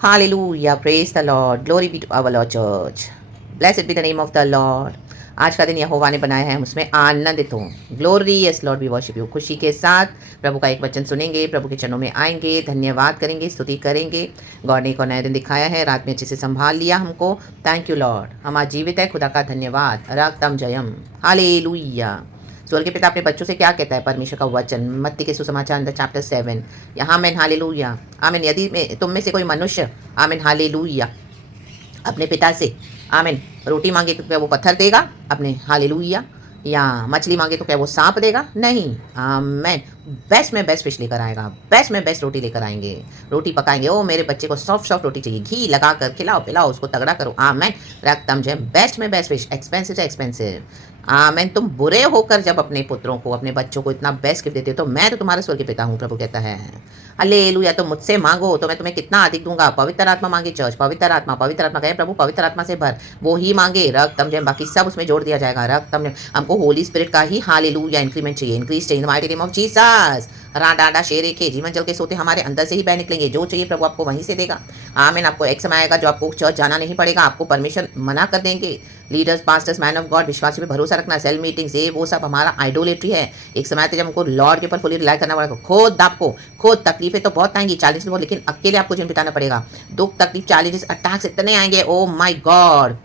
Hallelujah. Praise the Lord. Glory be to our Lord Church. Blessed be the name of the Lord. आज का दिन यहोवा ने बनाया है, हम उसमें आनंदित हों। Glorious Lord we worship you. खुशी के साथ प्रभु का एक वचन सुनेंगे, प्रभु के चरणों में आएंगे, धन्यवाद करेंगे, स्तुति करेंगे। गॉड ने एक और नया दिन दिखाया है, रात में अच्छे से संभाल लिया हमको। Thank you Lord. हम आज जीवित है, खुदा का धन्यवाद। रक्तम जयम। हालेलुया। स्वर्गीय पिता अपने बच्चों से क्या कहता है परमेश्वर का वचन? मत्ती के सुसमाचार अंदर चैप्टर 7। यहाँ आमेन हालेलुया। आमेन। यदि तुम में से कोई मनुष्य आमेन हालेलुया अपने पिता से आमेन रोटी मांगे तो क्या वो पत्थर देगा? अपने हालेलुया। या मछली मांगे तो क्या वो सांप देगा? नहीं। आमेन। बेस्ट में बेस्ट फिश लेकर आएगा, बेस्ट में बेस्ट रोटी लेकर आएंगे, रोटी पकाएंगे। ओ मेरे बच्चे को सॉफ्ट सॉफ्ट रोटी चाहिए, घी लगा कर खिलाओ पिलाओ, उसको तगड़ा करो। आमेन। रक्तम जय। बेस्ट में बेस्ट फिश, एक्सपेंसिव से एक्सपेंसिव। आमेन। तुम बुरे होकर जब अपने पुत्रों को अपने बच्चों को इतना बेस्ट गिफ्ट देते हो तो मैं तो तुम्हारा स्वर्गीय पिता हूँ, प्रभु कहता है। हालेलुया। तो मुझसे मांगो तो मैं तुम्हें कितना अधिक दूंगा। पवित्र आत्मा मांगे चर्च, पवित्र आत्मा कहे प्रभु पवित्र आत्मा से भर, वो ही मांगे। रक्तम जय। बाकी सब उसमें जोड़ दिया जाएगा। रक्तम जय। हमको होली स्पिरिट का ही हालेलुया इंक्रीमेंट चाहिए, इंक्रीज चाहिए। Mighty name of Jesus. राडा शेरे के जीवन जल के सोते हमारे अंदर से ही बह निकलेंगे। जो चाहिए प्रभु आपको वहीं से देगा। आमीन। आपको एक समय आएगा जो आपको चर्च जाना नहीं पड़ेगा, आपको परमिशन मना कर देंगे। Leaders pastors man of God विश्वास पे भरोसा रखना, सेल मीटिंग्स ये वो सब हमारा आइडोलेट्री है। एक समय आते जब हमको लॉर्ड के ऊपर फुली रिलाई करना पड़ेगा। खुद तकलीफें तो बहुत आएंगी, चैलेंजेस बहुत, लेकिन अकेले आपको जीवन बिताना पड़ेगा। दुख तकलीफ चैलेंजेस अटैक्स इतने आएंगे, ओ माय गॉड।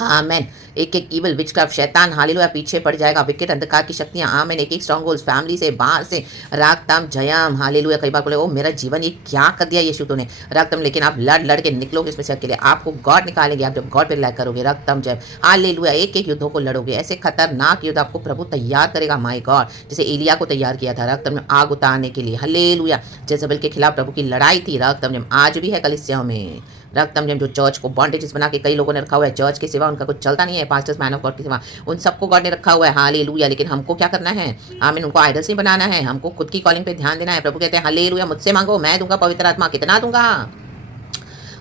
आमेन। एक एक इवल विचक्राफ्ट शैतान हालेलुया पीछे पड़ जाएगा। विकेट अंधकार की शक्तियां आमेन। एक एक स्ट्रॉन्ग होल्ड्स फैमिली से बाहर से। रागतम जयम हालेलुया। कई बार बोले ओ मेरा जीवन ये क्या कर दिया यीशु तूने। रागतम। लेकिन आप लड़ के निकलोगे इसमें से अकेले, आपको गॉड निकालेंगे। आप जब गॉड पे रिलाई करोगे रक्तम जय हालेलुया, एक एक युद्धों को लड़ोगे। ऐसे खतरनाक युद्ध आपको प्रभु तैयार करेगा, माय गॉड। जैसे एलिया को तैयार किया था रक्तम में आग उतारने के लिए। हालेलुया। जेजबेल के खिलाफ प्रभु की लड़ाई थी रक्तम जय। आज भी है कलीसियाओं में रक्तम जम, जो चर्च को बॉन्डेजेस बना के कई लोगों ने रखा हुआ है। चर्च के सिवा उनका कुछ चलता नहीं है, पास्टर्स मैन ऑफ गॉड के सिवा उन सबको गॉड ने रखा हुआ है। हालेलुया। लेकिन हमको क्या करना है? आमीन। उनको आइडल्स नहीं बनाना है, हमको खुद की कॉलिंग पे ध्यान देना है। प्रभु कहते हैं हालेलुया, मुझसे मांगो मैं दूंगा पवित्र आत्मा। कितना दूंगा?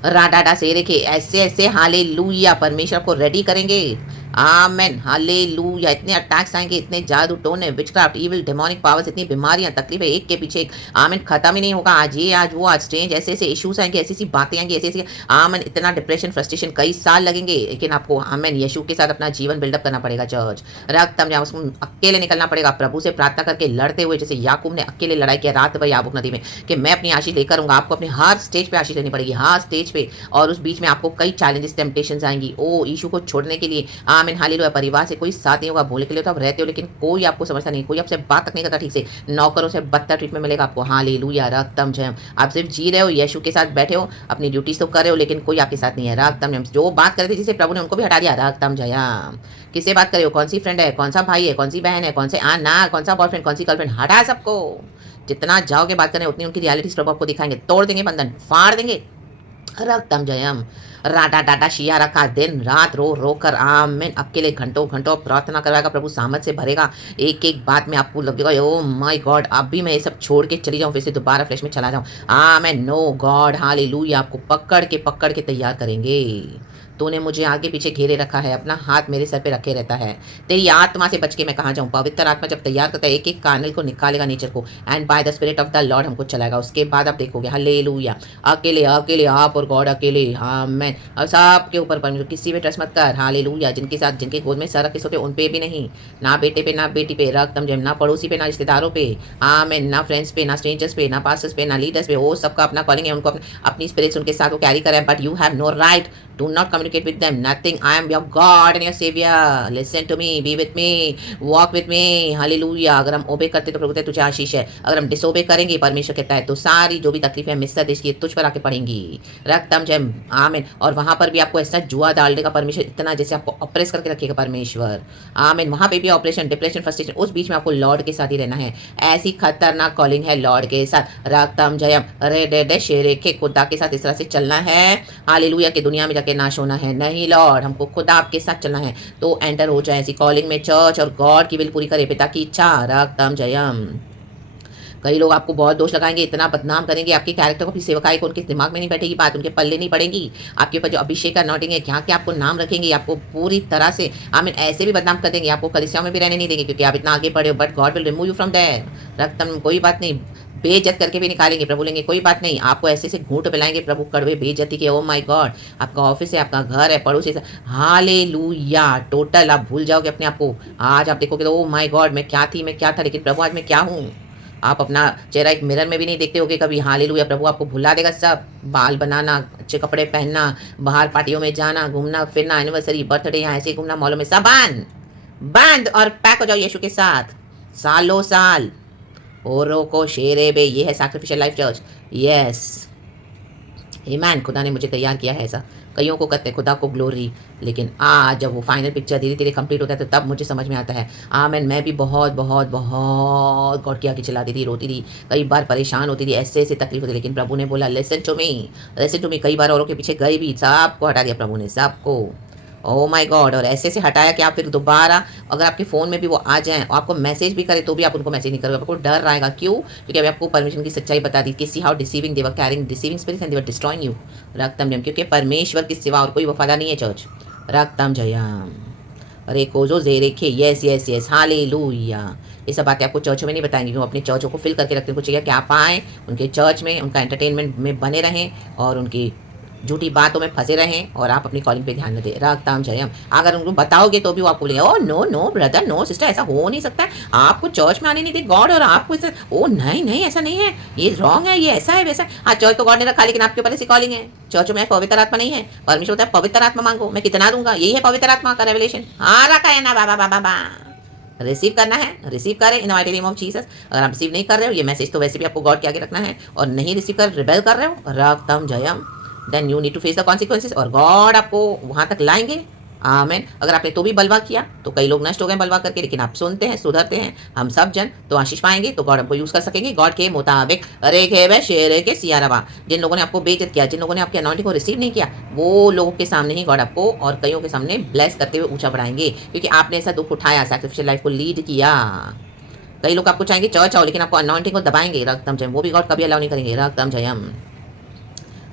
राडाडा से रेखे ऐसे ऐसे हालेलुया परमेश्वर को रेडी करेंगे। Amen hallelujah. इतने अटैक्स आएंगे, इतने जादू टोने विचक्राफ्ट इविल डेमोनिक पावर्स, इतनी बीमारियां तकलीफें एक के पीछे एक। आमेन। खत्म ही नहीं होगा। आज ये आज वो, आज स्ट्रेंज ऐसे ऐसे इश्यूज आएंगे, ऐसी ऐसी बातें आएंगी, ऐसी ऐसी आमेन। इतना डिप्रेशन फ्रस्ट्रेशन, कई साल लगेंगे, लेकिन आपको आमेन यीशु के साथ अपना जीवन बिल्डअप करना पड़ेगा। चर्च रक्तम जहाँ उसको अकेले निकलना पड़ेगा, प्रभु से प्रार्थना करके लड़ते हुए, जैसे याकूब ने अकेले लड़ाई किया रात भर याबूक नदी में कि मैं अपनी आशीष लेकर आऊंगा। आपको अपनी हर स्टेज पे आशीष लेनी पड़ेगी, हर स्टेज पे। और उस बीच में आपको कई चैलेंजेस टेम्पटेशंस आएंगी ओ यीशु को छोड़ने के लिए। आमीन हालेलुया। परिवार से कोई साथ नहीं होगा, बोले के लिए तो आप रहते हो लेकिन कोई आपको समझता नहीं, कोई आपसे बात तक नहीं करता ठीक से। नौकरों से बदतर ट्रीटमेंट मिलेगा आपको। हालेलुया। रक्तम जयम। आप सिर्फ जी रहे हो, यीशु के साथ बैठे हो, अपनी ड्यूटीज तो कर रहे हो, लेकिन कोई आपके साथ नहीं है। रक्तम जयम। जो बात करे थे जिसे प्रभु ने उनको भी हटा दिया। रक्तम जयम। किससे बात करे हो? कौन सी फ्रेंड है, कौन सा भाई है, कौन सी बहन है, कौन से आना, कौन सा बॉयफ्रेंड, कौन सी गर्लफ्रेंड, हटा सबको। जितना जाओगे बात करने उतनी उनकी रियलिटीज प्रभु आपको दिखाएंगे, तोड़ देंगे बंधन, फाड़ देंगे। रक्तम जयम। राडा डाटा शिया रखा, दिन रात रो रो कर आमेन अकेले घंटों घंटों प्रार्थना करवाएगा। प्रभु सामर्थ से भरेगा। एक एक बात में आपको लगेगा ओ माय गॉड, अब भी मैं ये सब छोड़ के चली जाऊं, फिर से दोबारा फ्लैश में चला जाऊं। आमेन। No God hallelujah. आपको पकड़ के तैयार करेंगे। तूने मुझे आगे पीछे घेरे रखा है, अपना हाथ मेरे सर पे रखे रहता है। तेरी आत्मा से बच के मैं कहाँ जाऊँ? पवित्र आत्मा जब तैयार करता है, एक एक कार्नल को निकालेगा नेचर को, and by the spirit of the Lord हमको चलाएगा। उसके बाद आप देखोगे हालेलुया। अकेले अकेले आप और गॉड अकेले। आमेन। और सबके ऊपर परमेश्वर, किसी पे ट्रस्ट मत कर। हालेलुया। जिनके साथ जिनके गोद में सर रखे सोते उन पे भी नहीं, ना बेटे पे ना बेटी पे रक्तम जम, ना पड़ोसी पे ना रिश्तेदारों पे। आमेन। ना फ्रेंड्स पे ना स्ट्रेंजर्स पे ना पास्टर्स पे ना लीडर्स पे। वो सबका अपना कॉलिंग है, उनको अपनी स्पिरिट्स उनके साथ वो कैरी करें, but you have no right. Do not communicate with them. Nothing. I am your God and your Savior. Listen to me. Be with me. Walk with me. Hallelujah. अगर हम ओबे करते तो प्रभु कहते तुझे आशीष है। अगर हम डिसोबे करेंगे परमेश्वर कहता है तो सारी जो भी तकलीफें मिस्र देश की तुझ पर आके पड़ेंगी। रक्तम जय आमीन। और वहां पर भी आपको ऐसा जुआ डाल देगा परमेश्वर, इतना जैसे आपको ऑपरेस करके रखेगा परमेश्वर। आमीन। वहां पे भी ऑपरेशन डिप्रेशन फ्रस्ट्रेशन, उस बीच में आपको लॉर्ड के साथ ही रहना है। ऐसी खतरनाक कॉलिंग है लॉर्ड के साथ। रक्तम जयम रे डे डे शेरे के खुदा के साथ इस तरह से चलना है। हालेलुया। की दुनिया में के नाश होना है नहीं लॉर्ड, हमको खुदा आपके साथ चलना है। तो एंटर हो जाए ऐसी कॉलिंग में चर्च, और गॉड की विल पूरी करे, पिता की इच्छा। रक्तम जयम। कई लोग आपको बहुत दोष लगाएंगे, इतना बदनाम करेंगे, आपके कैरेक्टर को, अपनी सेवकाई को, उनके दिमाग में नहीं बैठेगी बात, उनके पल्ले नहीं पड़ेगी। आपके ऊपर जो अभिषेक अनॉइंटिंग है, क्या क्या आपको नाम रखेंगे, आपको पूरी तरह से आमीन ऐसे भी बदनाम कर देंगे, आपको कलीसियाओं में भी रहने नहीं देंगे क्योंकि आप इतना आगे बढ़े हो। But God will remove you from there. रक्तम। कोई बात नहीं, बेइज्जत करके भी निकालेंगे। प्रभु लेंगे कोई बात नहीं, आपको ऐसे से घूंट पिलाएंगे प्रभु कड़वे बेइज्जती के। ओ माय गॉड, आपका ऑफिस है, आपका घर है, पड़ोसी है, हालेलुया। टोटल आप भूल जाओगे अपने आप को। आज आप देखोगे तो ओ माय गॉड, मैं क्या थी, मैं क्या था, लेकिन प्रभु आज मैं क्या हूँ। आप अपना चेहरा एक मिरर में भी नहीं देखते होगे कभी। हालेलुया, प्रभु आपको भुला देगा सब। बाल बनाना, अच्छे कपड़े पहनना, बाहर पार्टियों में जाना, घूमना फिरना, एनिवर्सरी, बर्थडे, यहाँ ऐसे घूमना, मॉलों में, सब बंद बंद और पैक हो जाओ यीशु के साथ सालों साल। औरों को शेरे बे, ये है सैक्रिफिशियल लाइफ चर्च। यस आमीन। खुदा ने मुझे तैयार किया है ऐसा। कईयों को करते खुदा को ग्लोरी, लेकिन आज जब वो फाइनल पिक्चर धीरे धीरे कंप्लीट होता है तो तब मुझे समझ में आता है। आमीन। मैं भी बहुत बहुत बहुत गॉड की आगे चिल्लाती थी, रोती थी, कई बार परेशान होती थी, ऐसे ऐसे तकलीफ होती, लेकिन प्रभु ने बोला listen to me, listen to me. कई बार औरों के पीछे गई भी, सबको हटा दिया प्रभु ने, सबको। Oh my God. और ऐसे से हटाया कि आप फिर दोबारा अगर आपके फ़ोन में भी वो आ जाएं और आपको मैसेज भी करे तो भी आप उनको मैसेज नहीं करोगे, आपको डर रहेगा। क्यों? क्योंकि अभी आपको परमेश्वर की सच्चाई बता दी कि see how deceiving they were carrying deceiving spirits and they were destroying you. रक्तम जयम, क्योंकि परमेश्वर के सिवा और कोई वफादार नहीं है चर्च। रक्तम जयम। अरे कोजो जेरेखे, यस यस यस, हालेलुया। ये सब बातें आपको चर्चों में नहीं बताएंगे, क्यों अपने चर्चों को फिल करके रखते हैं। कुछ चाहिए कि आप आएँ उनके चर्च में, उनका एंटरटेनमेंट में बने रहें और उनकी झूठी बातों में फंसे रहें और आप अपनी कॉलिंग पे ध्यान न दें। रक्तम जयम। अगर उनको बताओगे तो भी वो आपको बोलेंगे oh no no brother, no sister, ऐसा हो नहीं सकता है, आपको चर्च में आने नहीं दे गॉड, और आपको इसे ओ नहीं नहीं ऐसा नहीं है, ये रॉन्ग है, ये ऐसा है वैसा है। हाँ, चर्च तो गॉड ने रखा, लेकिन आपके ऊपर ऐसी कॉलिंग है। चर्च में पवित्र आत्मा नहीं है। परमेश्वर होता है पवित्र आत्मा मांगो, मैं कितना दूंगा। यही है पवित्र आत्मा का रेवलेशन। हाँ रखा है ना बाबा बाबा बाबा। रिसीव करना है, रिसीव करें इन माइटी नेम ऑफ जीसस। अगर आप रिसीव नहीं कर रहे हो ये मैसेज तो वैसे भी आपको गॉड के आगे रखना है, और नहीं रिसीव कर रिबेल कर रहे हो, रक्तम जयम, then you need to face the consequences, और गॉड आपको वहां तक लाएंगे। आमेन। अगर आपने तो भी बलवा किया तो कई लोग नष्ट हो गए बलवा करके, लेकिन आप सुनते हैं, सुधरते हैं, हम सब जन तो आशीष पाएंगे, तो गॉड हमको यूज कर सकेंगे गॉड के मुताबिक। अरे खे शेर के सियारवा। जिन लोगों ने आपको बेइज्जत किया, जिन लोगों ने आपके अनॉइंटिंग को रिसीव नहीं किया, वो लोगों के सामने ही गॉड आपको और कईयों के सामने ब्लेस करते हुए ऊंचा बढ़ाएंगे, क्योंकि आपने ऐसा दुख उठाया, सैक्रिफिशियल लाइफ को लीड किया। कई लोग आपको चाहेंगे चर्च आओ, लेकिन आपको अनॉइंटिंग को दबाएंगे, रक्तम जयम, वो भी गॉड कभी अलाउ नहीं करेंगे। रक्तम जयम।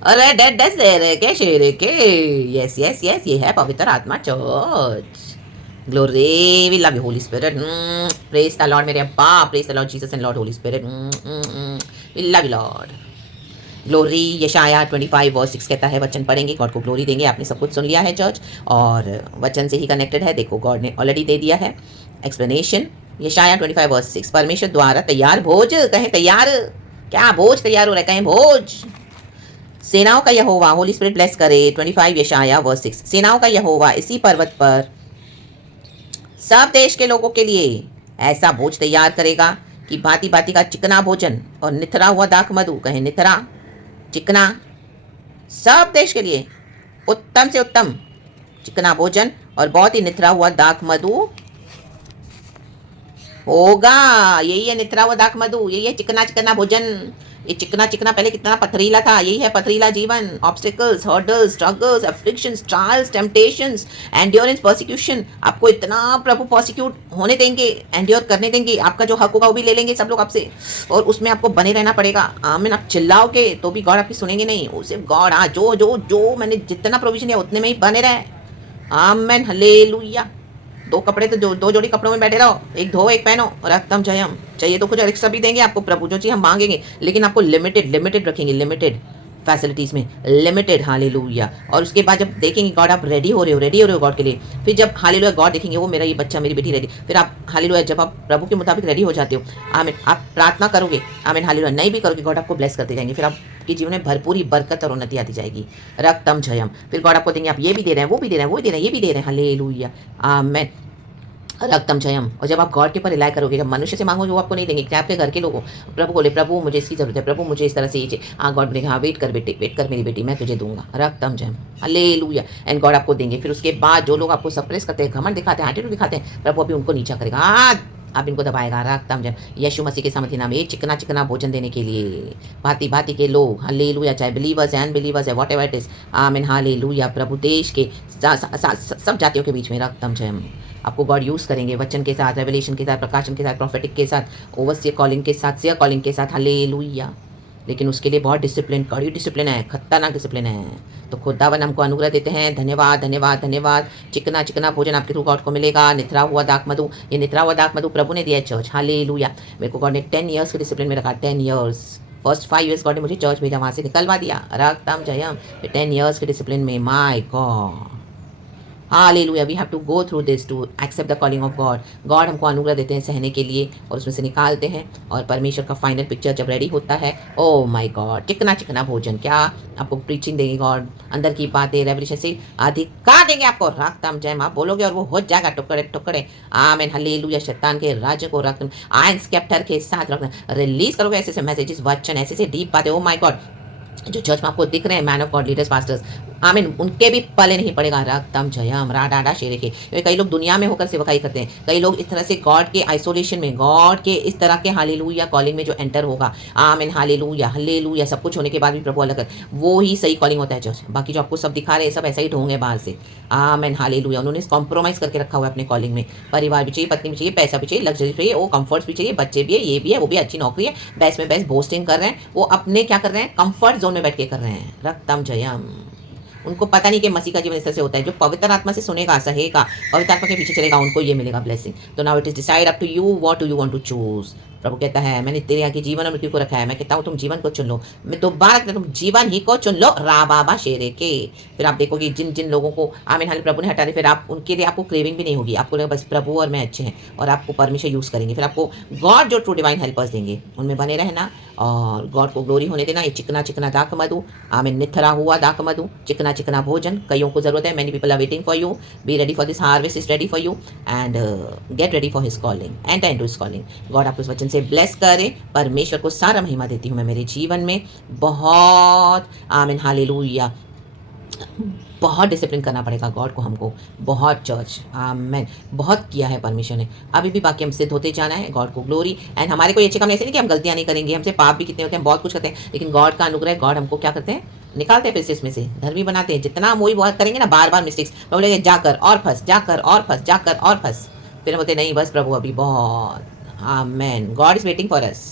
अरे डेड शेर के शेर के, यस यस यस, ये है पवित्र आत्मा church. Glory, we love you Holy Spirit, praise the Lord मेरे अब्बा, praise the Lord Jesus and Lord Holy Spirit, we love you Lord. Glory. यशाया 25 वर्स 6 कहता है, वचन पढ़ेंगे गॉड को ग्लोरी देंगे। आपने सब कुछ सुन लिया है चर्च, और वचन से ही कनेक्टेड है। देखो गॉड ने ऑलरेडी दे दिया है एक्सप्लेनेशन। यशाया 25 वर्स 6, परमेश्वर द्वारा तैयार भोज, कहें तैयार, क्या भोज तैयार हो रहा है, कहें भोज। सेनाओं का यहोवा, होली स्पिरिट ब्लेस करे। 25 यशाया वर्स 6, सेनाओं का यहोवा इसी पर्वत पर सब देश के लोगों के लिए ऐसा भोज तैयार करेगा कि भांति भांति का चिकना भोजन और निथरा हुआ दाख मधु, कहें निथरा, चिकना, सब देश के लिए उत्तम से उत्तम चिकना भोजन और बहुत ही निथरा हुआ दाख मधु होगा। यही है निथरा हुआ दाख मधु, यही है चिकना चिकना भोजन। ये चिकना चिकना पहले कितना पथरीला था, यही है पथरीला जीवन। Obstacles, hurdles, struggles, afflictions, trials, temptations, endurance, persecution. आपको इतना प्रभु प्रोसिक्यूट होने देंगे, एंड्योर करने देंगे, आपका जो हक होगा वो भी ले लेंगे सब लोग आपसे, और उसमें आपको बने रहना पड़ेगा। आमीन। आप चिल्लाओगे तो भी गॉड आपकी सुनेंगे नहीं, वो सिर्फ गॉड, हाँ जो जो जो मैंने जितना प्रोविजन है उतने में ही बने रहे। आमीन, हालेलुया। दो कपड़े तो दो जोड़ी कपड़ों में बैठे रहो, एक धो एक पहनो, रक्तम जयम। चाहिए तो कुछ एक्स्ट्रा भी देंगे आपको प्रभु, जो चीज़ हम मांगेंगे, लेकिन आपको लिमिटेड रखेंगे, लिमिटेड फैसिलिटीज़ में, लिमिटेड। हालेलुया। और उसके बाद जब देखेंगे गॉड आप रेडी हो रहे हो गॉड के लिए, फिर जब हालेलुया गॉड देखेंगे वो मेरा ये बच्चा, मेरी बेटी रेडी, फिर आप हालेलुया, जब आप प्रभु के मुताबिक रेडी हो जाते हो, आमीन, आप प्रार्थना करोगे, आमीन, हालेलुया, नहीं भी करोगे गॉड आपको ब्लेस करते जाएंगे, फिर आपके जीवन में भरपूरी बरकत और उन्नति आती जाएगी। रक्तम जयम। फिर गॉड आपको देंगे, आप ये भी दे रहे हैं, वो भी दे रहे हैं, वो भी दे रहे हैं, ये भी दे रहे हैं। हालेलुया, आमीन, रक्तम जयम। और जब आप गॉड के ऊपर रिलाई करोगे, जब मनुष्य से मांगोगे वो आपको नहीं देंगे, क्या आपके घर के लोगों, प्रभु बोले प्रभु मुझे इसकी जरूरत है, प्रभु मुझे इस तरह से ये चाहिए, हाँ गॉड बोलेगा हाँ वेट कर बेटे, वेट कर मेरी बेटी, मैं तुझे दूंगा। रक्तम जयम, हालेलुया। एंड गॉड आपको देंगे। फिर उसके बाद जो लोग आपको सप्रेस करते हैं, घमंड दिखाते हैं, एटीट्यूड दिखाते हैं, प्रभु अभी उनको नीचा करेगा, आप इनको दबाएगा। रक्तम जयम। यीशु मसीह के सामर्थ्य नाम, ये चिकना चिकना भोजन देने के लिए भांति भांति के लोग, हालेलुया, चाहे बिलीवर्स है अनबिलीवर्स है, व्हाटएवर इट इज, आमीन, हालेलुया। प्रभु देश के सब जातियों के बीच में रक्तम जयम आपको गॉड यूज़ करेंगे, वचन के साथ, रेवलेशन के साथ, प्रकाशन के साथ, प्रॉफेटिक के साथ, ओवरसियर कॉलिंग के साथ, सियर कॉलिंग के साथ। हालेलुया, लेकिन उसके लिए बहुत डिसिप्लिन, कड़ी डिसिप्लिन है, खतरनाक डिसिप्लिन है। तो खुदावन हमको अनुग्रह देते हैं। धन्यवाद, धन्यवाद, धन्यवाद। चिकना चिकना भोजन आपके थ्रू गॉड को मिलेगा। निथरा हुआ दाख मधु, ये निथरा हुआ दाख मधु प्रभु ने दिया है चर्च। हालेलुया। मेरे को गॉड ने 10 ईयर्स के डिसिप्लिन में रखा, 10 ईयर्स। फर्स्ट 5 ईयर्स गॉड ने मुझे चर्च भेजा, वहाँ से निकलवा दिया। रक्तम जयम 10 ईयर्स के डिसिप्लिन में, my God. Hallelujah. We have to go through this to accept the calling of God. God हमको अनुग्रह देते हैं सहने के लिए और उसमें से निकालते हैं। और परमेश्वर का फाइनल पिक्चर जब रेडी होता है, ओ माय गॉड, चिकना चिकना भोजन, क्या आपको प्रीचिंग देंगे गॉड, अंदर की बातें रेवलेशन से अधिकार देंगे आपको। रक्तम जय, आप बोलोगे और वो हो जाएगा टुकड़े टुकड़े। आमीन हालेलुया। शैतान के राज्य को रक्त आयन स्केप्टर के साथ रखना रिलीज करोगे। ऐसे ऐसे मैसेजेस, वचन, ऐसे ऐसे डीप बातें, ओ माय गॉड, जो चर्च में आपको दिख रहे हैं, man of God, leaders, pastors, आमीन, उनके भी पले नहीं पड़ेगा। रक्तम जयम राडा शेरे के। क्योंकि कई लोग दुनिया में होकर सेवकाई करते हैं, कई लोग इस तरह से गॉड के आइसोलेशन में, गॉड के इस तरह के हालेलुया कॉलिंग में जो एंटर होगा, आमीन हालेलुया हालेलुया, सब कुछ होने के बाद भी प्रभु अलग कर, वो ही सही कॉलिंग होता है चर्च। बाकी जो आपको सब दिखा रहे हैं सब ऐसा ही ढोंग है बाहर से। आमीन हालेलुया। उन्होंने कॉम्प्रोमाइज़ करके रखा हुआ है अपने कॉलिंग में। परिवार भी चाहिए, पत्नी भी चाहिए, पैसा भी चाहिए, लग्जरी चाहिए, वो कंफर्ट्स भी चाहिए, बच्चे भी है, ये भी है, वो भी, अच्छी नौकरी है, बेस्ट में बेस्ट बोस्टिंग कर रहे हैं। वो अपने क्या कर रहे हैं, कंफर्ट जोन में बैठ के कर रहे हैं। रक्तम जयम। उनको पता नहीं कि मसीह का जीवन इस तरह से होता है। जो पवित्र आत्मा से सुनेगा, सहेगा, पवित्र आत्मा के पीछे चलेगा, उनको ये मिलेगा ब्लेसिंग। तो now it is decide up to you, what do you want to choose. प्रभु कहता है, मैंने तेरे आगे जीवन और मृत्यु को रखा है। मैं कहता हूँ तुम जीवन को चुन लो। मैं दोबारा कहता हूँ, तुम जीवन ही को चुन लो। रा बाबा शेरे के। फिर आप देखोगे जिन जिन लोगों को आमीन हाल प्रभु ने हटा दिया, फिर आप उनके लिए आपको क्रेविंग भी नहीं होगी। आपको लगेगा बस प्रभु और मैं अच्छे हैं, और आपको परमेश्वर यूज़ करेंगे। फिर आपको गॉड जो ट्रू डिवाइन हेल्पर्स देंगे, उनमें बने रहना और गॉड को ग्लोरी होने देना। ये चिकना चिकना दाक मधु, आमीन, निथरा हुआ दाक मधु, चिकना चिकना भोजन कईयों को जरूरत है। Many people are waiting for you. Be ready for this harvest is ready for you and get ready for his calling, enter into his calling. God आपको इस वचन से ब्लेस करे। परमेश्वर को सारा महिमा देती हूँ मैं मेरे जीवन में। बहुत आमीन हालेलुया। बहुत डिसिप्लिन करना पड़ेगा गॉड को हमको, बहुत चर्च, आमीन, बहुत किया है परमेश्वर ने। अभी भी बाकी हम सिद्ध होते जाना है। गॉड को ग्लोरी। एंड हमारे को ये काम ऐसे नहीं कि हम गलतियां नहीं करेंगे, हमसे पाप भी कितने होते हैं, बहुत कुछ करते हैं, लेकिन गॉड का अनुग्रह, गॉड हमको क्या करते हैं, निकालते हैं फिर इसमें से, धर्मी बनाते हैं। जितना हम वही बहुत करेंगे ना, बार बार मिस्टेक्स, बोलेंगे जाकर और फंस, जाकर और फंस, जाकर और फंस, फिर बोलते नहीं बस प्रभु अभी बहुत, आमीन, God is waiting for us.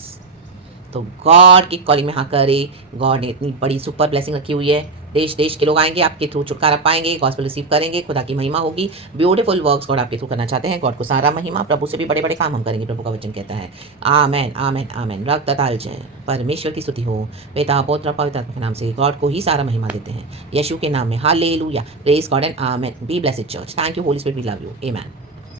तो गॉड की कॉलिंग में हाँ करे। गॉड ने इतनी बड़ी सुपर ब्लेसिंग रखी हुई है। देश देश के लोग आएंगे, आपके थ्रू छुटकारा पाएंगे, गॉस्पेल रिसीव करेंगे, खुदा की महिमा होगी। ब्यूटीफुल वर्क्स गॉड आपके थ्रू करना चाहते हैं। गॉड को सारा महिमा, प्रभु से भी बड़े बड़े काम हम करेंगे, प्रभु का वचन कहता है। आमेन आमेन आमेन। रक्त ताल जय, परमेश्वर की स्तुति हो। पिता पुत्र पवित्र आत्मा के नाम से गॉड को ही सारा महिमा देते हैं, यीशु के नाम में। Hallelujah, praise God and amen. Be blessed church. Thank you Holy Spirit, we love you. Amen.